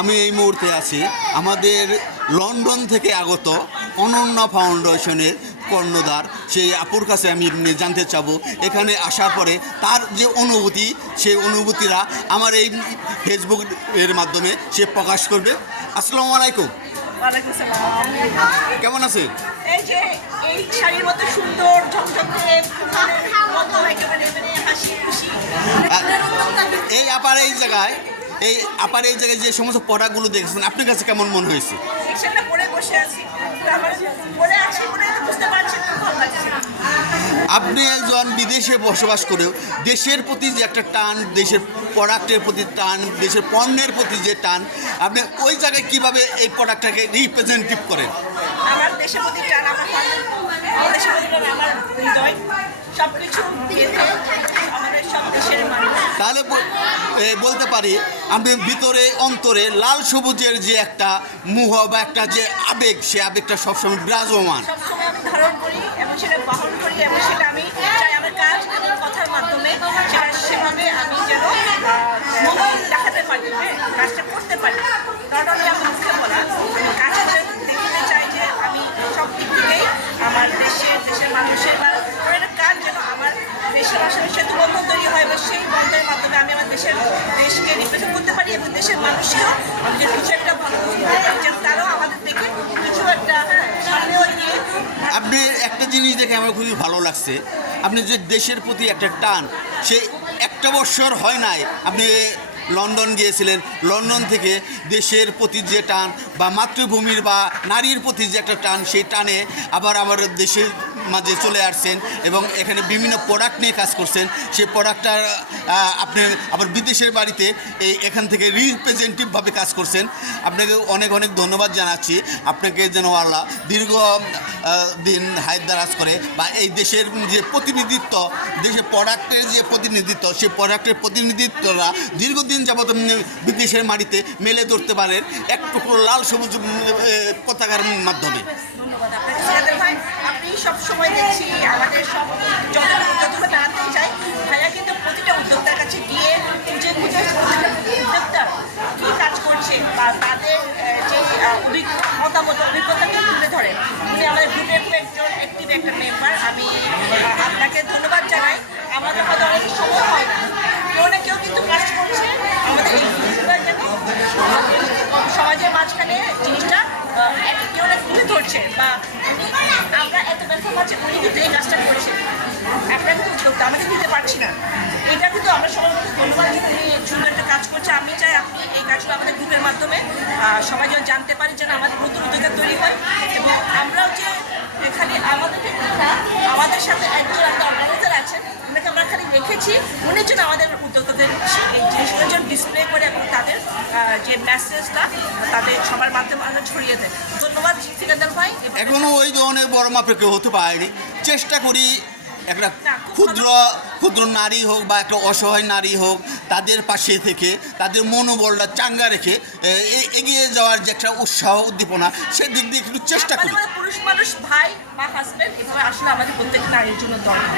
আমি এই মুহূর্তে আছি আমাদের লন্ডন থেকে আগত অনন্যা ফাউন্ডেশনের কর্ণধার সেই আপুর কাছে আমি জানতে চাবো এখানে আসার পরে তার যে অনুভূতি সেই অনুভূতিরা আমার এই ফেসবুক এর মাধ্যমে সে প্রকাশ করবে। আসসালামু আলাইকুম। ওয়ালাইকুম আসসালাম। কেমন আছেন? এই যে এই শাড়ির মতো সুন্দর ঝকঝকে মতো একেবারে হাসি খুশি এই আপার এই জায়গায় যে সমস্ত প্রোডাক্টগুলো দেখেছেন আপনার কাছে কেমন মনে হয়েছে? সেটা পরে বসে আছি, আমার পরে আছি বলে বুঝতে পারছি, খুব ভালো লাগছে। আপনি একজন বিদেশে বসবাস করেও দেশের প্রতি যে একটা টান, দেশের প্রোডাক্টের প্রতি টান, দেশের পণ্যের প্রতি যে টান, আপনি ওই জায়গায় কীভাবে এই প্রোডাক্টটাকে রিপ্রেজেন্টেটিভ করেন? আমার দেশের প্রতি টান, আমার দেশের প্রতি টান, আমার হৃদয় সব কিছু আমাদের সব দেশের মানুষ। তাহলে বলতে পারি আমি ভিতরে অন্তরে লাল সবুজের যে একটা মোহ বা একটা যে আবেগ, সে আবেগটা সবসময় বিরাজমান। সবসময় আমি ধারণ করি এবং সেটা বহন করি এবং সেটা আমি চাই আমার কাজ এবং কথার মাধ্যমে সেটা সেভাবে আমি যেন দেখাতে পারি, কাজটা করতে পারি। কারণ আমি মুখে বলা কাজটা দেখতে চাই যে আমি সব দিক থেকেই আমার দেশের মানুষের বা একটা কাজ যেন আমার দেশের আসলে সেতু বন্ধন তৈরি হয় এবং সেই বন্ধের মাধ্যমে আমি আমার দেশকে রিপ্রেজেন্ট করতে পারি এবং দেশের মানুষকেও আমাদের কিছু একটা ভালো যেন তারাও আমাদের দেখে কিছু একটা সামনেও গিয়ে। আপনি একটা জিনিস দেখে আমার খুবই ভালো লাগছে, আপনি যে দেশের প্রতি একটা টান, সে একটা বছর হয় নাই আপনি লন্ডন গিয়েছিলেন, লন্ডন থেকে দেশের প্রতি যে টান বা মাতৃভূমির বা নারীর প্রতি যে একটা টান, সেই টানে আবার আমার দেশের মাঝে চলে আসছেন এবং এখানে বিভিন্ন প্রোডাক্ট নিয়ে কাজ করছেন। সেই প্রোডাক্টটা আপনি আবার বিদেশের বাড়িতে এখান থেকে রিপ্রেজেন্টেটিভভাবে কাজ করছেন। আপনাকে অনেক অনেক ধন্যবাদ জানাচ্ছি। আপনাকে যেন আল্লাহ দীর্ঘ দিন হায়াত দারাজ করে বা এই দেশের যে প্রতিনিধিত্ব, দেশের প্রোডাক্টের যে প্রতিনিধিত্ব, সেই প্রোডাক্টের প্রতিনিধিত্বরা দীর্ঘদিন যাবত বিদেশের মাটিতে মেলে ধরতে পারেন এক টুকরো লাল সবুজ পতাকার মাধ্যমে। ধন্যবাদ আপনাকে সিরাজুল ভাই। আপনি সব সময় দেখছি আমাদের সব যতটা জানাতে চাই ভাইয়া কিন্তু প্রতিটা উদ্যোক্তার কাছে গিয়ে খুঁজে প্রতিটা উদ্যোক্তা কী কাজ করছে বা তাদের যে অভিজ্ঞতাকে তুলে ধরে। উনি আমাদের গ্রুপের একজন অ্যাক্টিভ একটা মেম্বার। আমি আপনাকে ধন্যবাদ জানাই। আমাদের হয়তো অনেক সময় হয় না, কেউ না কেউ কিন্তু কাজ করছে আমাদের এই সমাজের মাঝখানে জিনিসটা কেউ না তুলে ধরছে বা আমরা এত ব্যর্থ পাচ্ছি, উনি কিন্তু এই কাজটা করছে। আপনারা কিন্তু উদ্যোক্তা, আমাদের দিতে পারছি না, এটা কিন্তু আমরা সবাই ধন্যবাদ দিতে সুন্দর একটা কাজ করছে। আমি চাই আপনি এই কাজগুলো আমাদের গ্রুপের মাধ্যমে সবাই যেন জানতে পারি, যেন আমাদের নতুন উদ্যোক্তা তৈরি হয় এবং আমরাও যে এখানে আমাদের সাথে একজন একটা অর্গানাইজার আছেন, ওনাকে আমরা খালি রেখেছি উনির জন্য আমাদের উদ্যোক্তাদের এই জিনিসগুলোর জন্য ডিসপ্লে করে এবং তাদের যে মেসেজটা তাদের সবার মাধ্যমে আমরা ছড়িয়ে দেয়। ধন্যবাদ সিকান্দার ভাই। এখনও ওই ধরনের বড় মাপের কেউ হতে পারেনি, চেষ্টা করি একটা ক্ষুদ্র নারী হোক বা একটা অসহায় নারী হোক, তাদের পাশে থেকে তাদের মনোবলটা চাঙ্গা রেখে এগিয়ে যাওয়ার যে একটা উৎসাহ উদ্দীপনা, সেদিক দিয়ে একটু চেষ্টা করি। পুরুষ মানুষ ভাই বা হাজব্যান্ড এভাবে আসলে আমাদের প্রত্যেক নারীর জন্য দরকার।